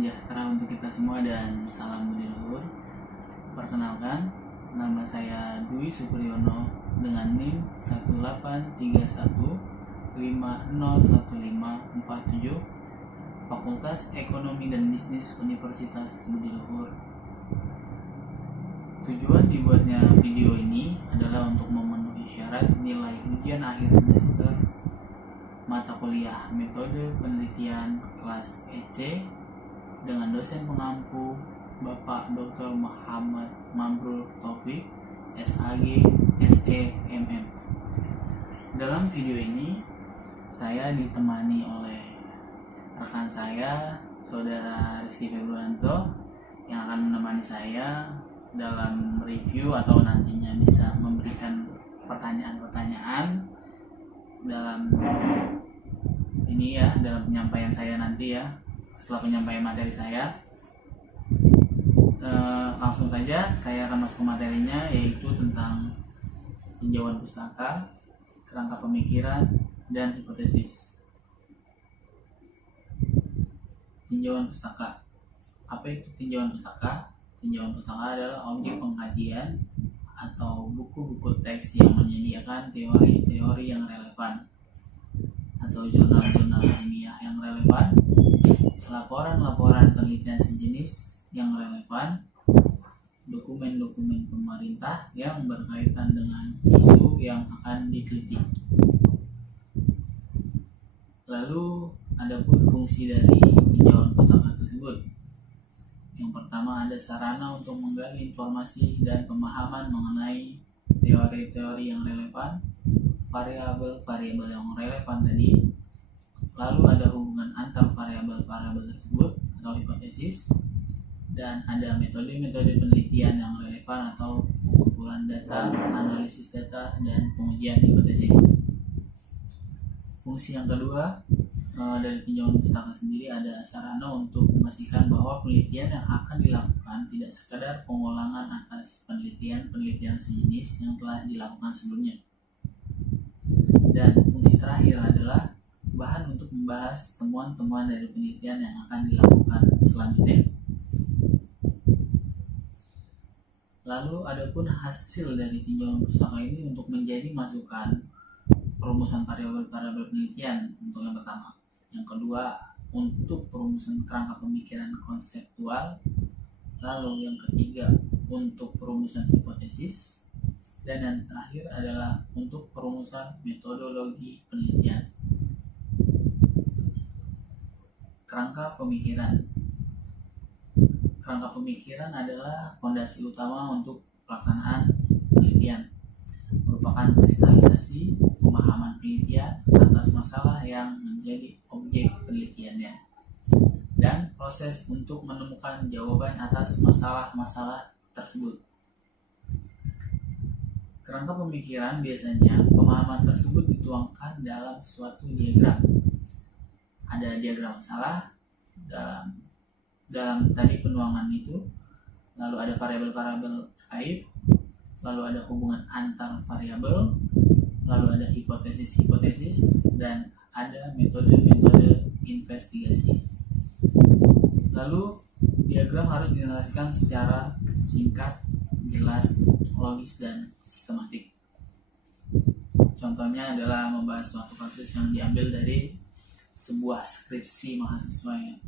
sejahtera untuk kita semua dan salam budi luhur. Perkenalkan, nama saya Dwi Supriyono dengan NIM 1831501547, Fakultas Ekonomi dan Bisnis Universitas Budi Luhur. Tujuan dibuatnya video ini adalah untuk memenuhi syarat nilai ujian akhir semester mata kuliah metode penelitian kelas EC dengan dosen pengampu Bapak Dr. Muhammad Mamrul Taufik, SAG, SEMM. Dalam video ini saya ditemani oleh rekan saya, Saudara Rizky Februanto, yang akan menemani saya dalam review atau nantinya bisa memberikan pertanyaan-pertanyaan dalam dalam penyampaian saya nanti ya, setelah penyampaian materi saya. Langsung saja saya akan masuk ke materinya, yaitu tentang tinjauan pustaka, kerangka pemikiran, dan hipotesis. Tinjauan pustaka. Apa itu tinjauan pustaka? Tinjauan pustaka adalah objek pengkajian atau buku-buku teks yang menyediakan teori-teori yang relevan atau jurnal-jurnal ilmiah yang relevan, laporan-laporan penelitian sejenis yang relevan, dokumen-dokumen pemerintah yang berkaitan dengan isu yang akan diteliti. Lalu adapun fungsi dari tinjauan pustaka tersebut. Yang pertama, ada sarana untuk menggali informasi dan pemahaman mengenai teori-teori yang relevan, variabel-variabel yang relevan tadi. Lalu ada hubungan antar variabel-variabel tersebut atau hipotesis, dan ada metode-metode penelitian yang relevan atau pengumpulan data, analisis data, dan pengujian hipotesis. Fungsi yang kedua dari tinjauan pustaka sendiri ada sarana untuk memastikan bahwa penelitian yang akan dilakukan tidak sekadar pengulangan atas penelitian sejenis yang telah dilakukan sebelumnya. Dan fungsi terakhir adalah bahan untuk membahas temuan-temuan dari penelitian yang akan dilakukan selanjutnya. Lalu adapun hasil dari tinjauan pustaka ini untuk menjadi masukan perumusan variabel-variabel penelitian untuk yang pertama. Yang kedua, untuk perumusan kerangka pemikiran konseptual. Lalu yang ketiga, untuk perumusan hipotesis. Dan yang terakhir adalah untuk perumusan metodologi penelitian. Kerangka pemikiran. Kerangka pemikiran adalah fondasi utama untuk pelaksanaan penelitian. Merupakan kristalisasi pemahaman penelitian atas masalah yang menjadi objek penelitiannya, dan proses untuk menemukan jawaban atas masalah-masalah tersebut. Kerangka pemikiran biasanya pemahaman tersebut dituangkan dalam suatu diagram. Ada diagram masalah dalam tadi penuangan itu, lalu ada variabel-variabel terkait, lalu ada hubungan antar variabel, lalu ada hipotesis-hipotesis, dan ada metode-metode investigasi. Lalu diagram harus dinarasikan secara singkat, jelas, logis, dan sistematik. Contohnya adalah membahas suatu kasus yang diambil dari sebuah skripsi mahasiswa ya.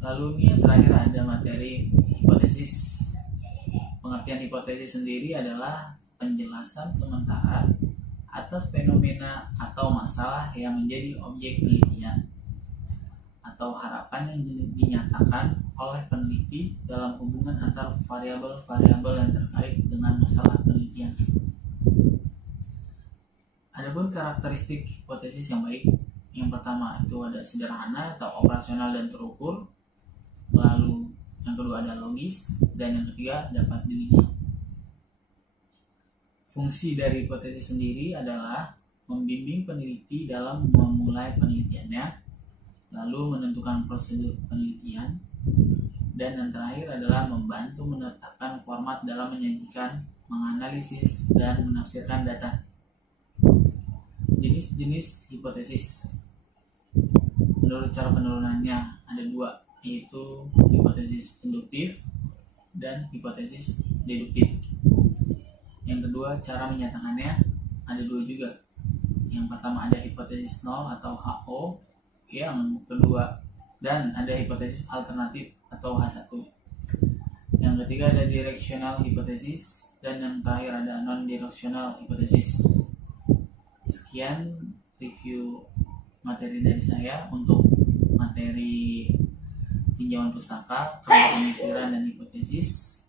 Lalu ini yang terakhir ada materi hipotesis. Pengertian hipotesis sendiri adalah penjelasan sementara atas fenomena atau masalah yang menjadi objek penelitian, atau harapan yang dinyatakan oleh peneliti dalam hubungan antar variabel-variabel yang terkait dengan masalah penelitian. Adapun karakteristik hipotesis yang baik, yang pertama itu ada sederhana atau operasional dan terukur. Lalu yang kedua ada logis, dan yang ketiga dapat diuji. Fungsi dari hipotesis sendiri adalah membimbing peneliti dalam memulai penelitiannya, lalu menentukan prosedur penelitian, dan yang terakhir adalah membantu menetapkan format dalam menyajikan, menganalisis, dan menafsirkan data. Jenis-jenis hipotesis. Menurut cara penurunannya ada dua. yaitu hipotesis induktif dan hipotesis deduktif. Yang kedua, cara menyatakannya ada dua juga. Yang pertama ada hipotesis nol atau HO, yang kedua dan ada hipotesis alternatif atau H1. Yang ketiga ada directional hipotesis, dan yang terakhir ada non-directional hipotesis. Sekian review materi dari saya untuk materi tinjauan pustaka, pemikiran dan hipotesis.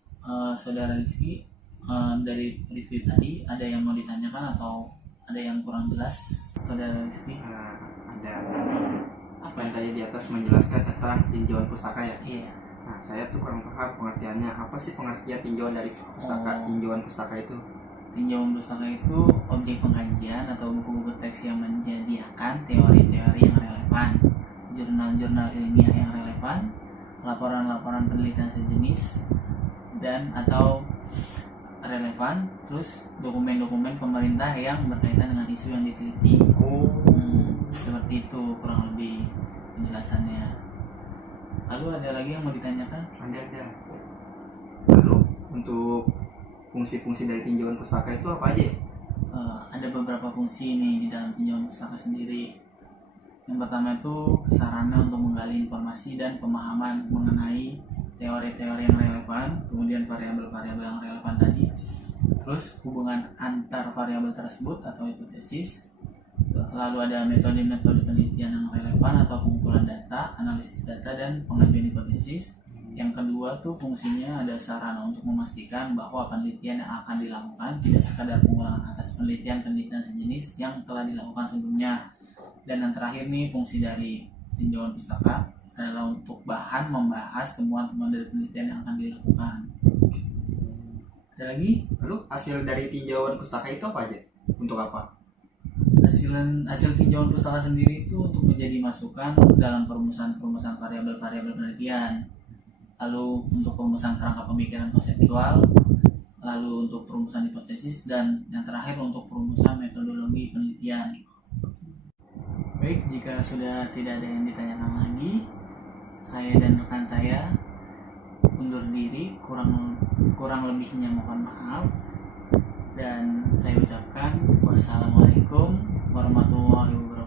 Saudara Rizky, dari review tadi ada yang mau ditanyakan atau ada yang kurang jelas, Saudara Rizky? Ada apa yang tadi di atas menjelaskan tentang tinjauan pustaka ya? Iya. Nah, saya tuh kurang paham pengertiannya. Apa sih pengertian tinjauan dari pustaka? Tinjauan pustaka itu? Tinjauan pustaka itu objek pengkajian atau buku-buku teks yang menyediakan teori-teori yang relevan, jurnal-jurnal ilmiah yang relevan, laporan-laporan penelitian sejenis, dan atau relevan, terus dokumen-dokumen pemerintah yang berkaitan dengan isu yang diteliti. Seperti itu kurang lebih penjelasannya. Lalu ada lagi yang mau ditanyakan? Ada. Lalu untuk fungsi-fungsi dari tinjauan pustaka itu apa aja? Ada beberapa fungsi nih di dalam tinjauan pustaka sendiri. Yang pertama itu sarana untuk menggali informasi dan pemahaman mengenai teori-teori yang relevan, kemudian variabel-variabel yang relevan tadi, terus hubungan antar variabel tersebut atau hipotesis, lalu ada metode-metode penelitian yang relevan atau pengumpulan data, analisis data, dan pengajuan hipotesis. Yang kedua tuh fungsinya ada sarana untuk memastikan bahwa penelitian yang akan dilakukan tidak sekadar pengulangan atas penelitian-penelitian sejenis yang telah dilakukan sebelumnya. Dan yang terakhir nih, fungsi dari tinjauan pustaka adalah untuk bahan membahas temuan-temuan dari penelitian yang akan dilakukan. Ada lagi? Lalu hasil dari tinjauan pustaka itu apa aja? Untuk apa? Hasil tinjauan pustaka sendiri itu untuk menjadi masukan dalam perumusan variabel-variabel penelitian, lalu untuk perumusan kerangka pemikiran konseptual, lalu untuk perumusan hipotesis, dan yang terakhir untuk perumusan metodologi penelitian. Baik, jika sudah tidak ada yang ditanyakan lagi, saya dan rekan saya undur diri. Kurang lebihnya mohon maaf, dan saya ucapkan wassalamualaikum warahmatullahi wabarakatuh.